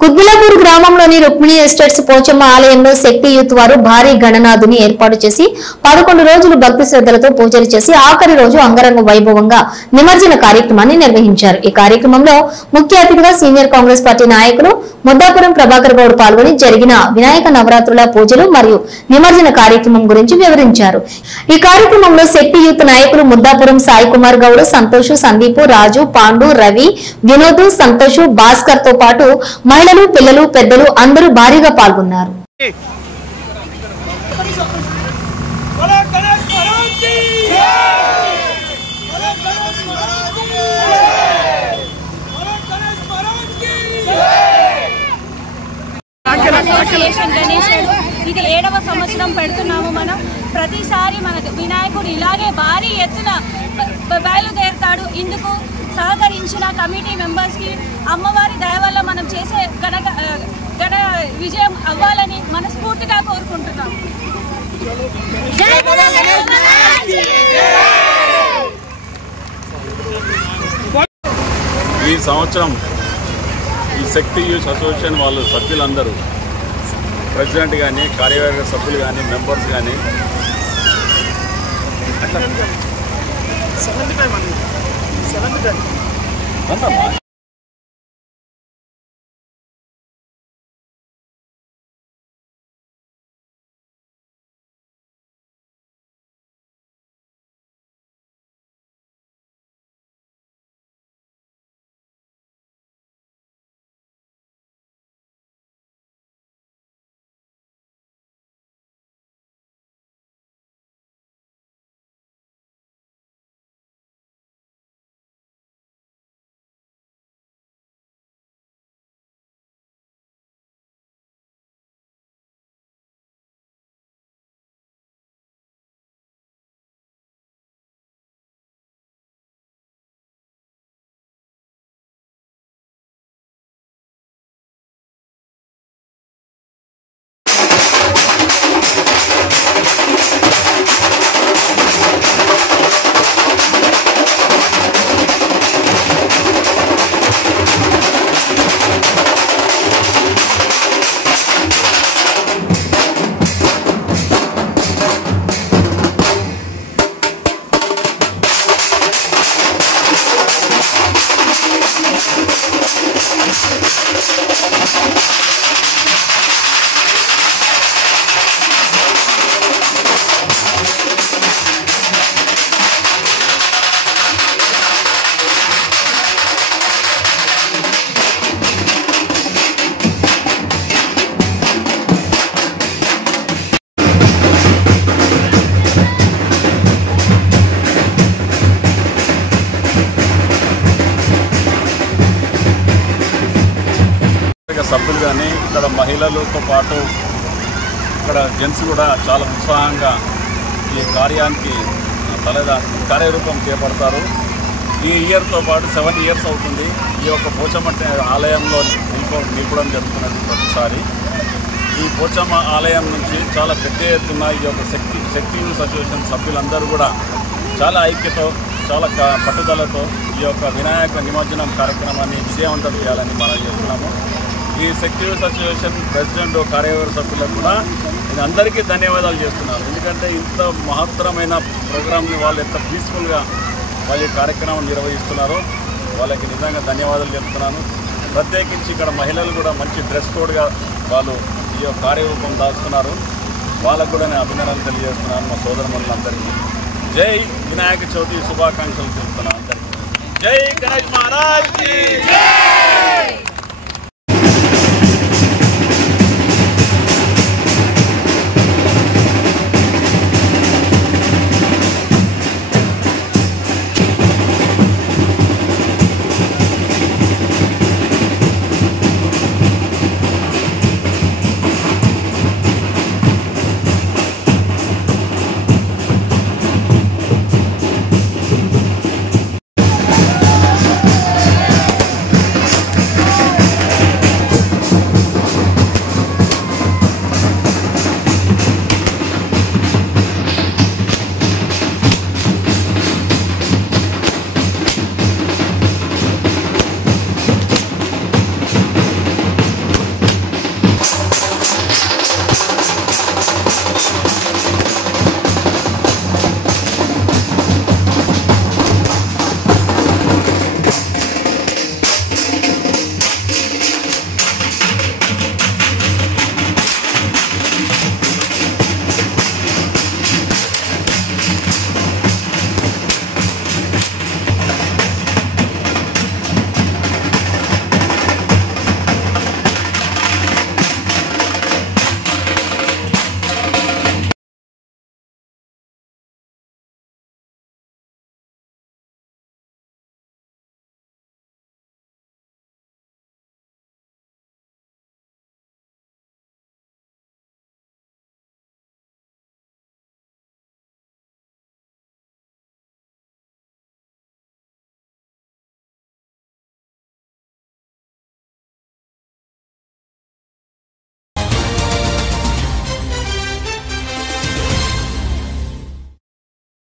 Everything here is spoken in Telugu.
కుత్బులాపూర్ గ్రామంలోని రుక్మిణి ఎస్టేట్స్ పోచమ్మ ఆలయంలో శక్తి యూత్ వారు భారీ గణనాథుని ఏర్పాటు చేసి 11 రోజులు భక్తి శ్రద్ధలతో పూజలు చేసి ఆఖరి రోజు అంగరంగ వైభవంగా నిమజ్జన కార్యక్రమాన్ని నిర్వహించారు। ఈ కార్యక్రమంలో ముఖ్య అతిథిగా సీనియర్ కాంగ్రెస్ పార్టీ నాయకులు ముద్దాపురం ప్రభాకర్ గౌడ్ పాల్గొని జరిగిన వినాయక నవరాత్రుల పూజలు మరియు నిమజ్జన కార్యక్రమం గురించి వివరించారు। ఈ కార్యక్రమంలో శక్తి యూత్ నాయకులు ముద్దాపురం సాయి కుమార్ గౌడ్, సంతోష్, సందీప్, రాజు, పాండు, రవి, వినోద్, సంతోష్, భాస్కర్ తో పాటు మహిళలు, పిల్లలు, పెద్దలు అందరూ భారీగా పాల్గొన్నారు। ఇది 7వ సంవత్సరం పెడుతున్నాము। మనం ప్రతిసారి మన వినాయకుడు ఇలాగే భారీ ఎత్తున బయలుదేరుతాడు। ఇందుకు సహకరించిన కమిటీ మెంబర్స్కి అమ్మవారి దయ వల్ల మనం చేసే ఘన విజయం అవ్వాలని మనస్ఫూర్తిగా కోరుకుంటున్నాం। ఈ సంవత్సరం ఈ శక్తి యూత్ అసోసియేషన్ వాళ్ళు సభ్యులందరూ, ప్రెసిడెంట్ కానీ, కార్యవర్గ సభ్యులు కానీ, మెంబర్స్ కానీ సభ్యులు కానీ, ఇక్కడ మహిళలతో పాటు ఇక్కడ జెంట్స్ కూడా చాలా ఉత్సాహంగా ఈ కార్యానికి కార్యరూపం చేపడతారు। ఈ ఇయర్తో పాటు 7 ఇయర్స్ అవుతుంది ఈ యొక్క పోచమ్మ ఆలయంలో నింపడం జరుగుతున్నది। ప్రతిసారి ఈ పోచమ్మ ఆలయం నుంచి చాలా పెద్ద ఎత్తున ఈ యొక్క శక్తి యూత్ అసోసియేషన్ సభ్యులందరూ కూడా చాలా ఐక్యతో, చాలా పట్టుదలతో ఈ యొక్క వినాయక నిమజ్జనం కార్యక్రమాన్ని విజయవంతం చేయాలని మనం చేస్తున్నాము। ఈ శక్తి యూత్ అసోసియేషన్ ప్రెసిడెంట్, కార్యవర్గ సభ్యులకు కూడా నేను అందరికీ ధన్యవాదాలు చేస్తున్నాను। ఎందుకంటే ఇంత మహత్తరమైన ప్రోగ్రామ్ని వాళ్ళు ఎంత పీస్ఫుల్గా వాళ్ళ కార్యక్రమం నిర్వహిస్తున్నారో వాళ్ళకి నిజంగా ధన్యవాదాలు చెప్తున్నాను। ప్రత్యేకించి ఇక్కడ మహిళలు కూడా మంచి డ్రెస్ కోడ్గా వాళ్ళు ఈ యొక్క కార్యరూపం దాస్తున్నారు। వాళ్ళకు కూడా నేను అభినందనలు తెలియజేస్తున్నాను మా సోదరమణులందరికీ। జై వినాయక చవితి శుభాకాంక్షలు చెప్తున్నాను అందరికీ। జై గణేష్ మహారాజ్ కి జై।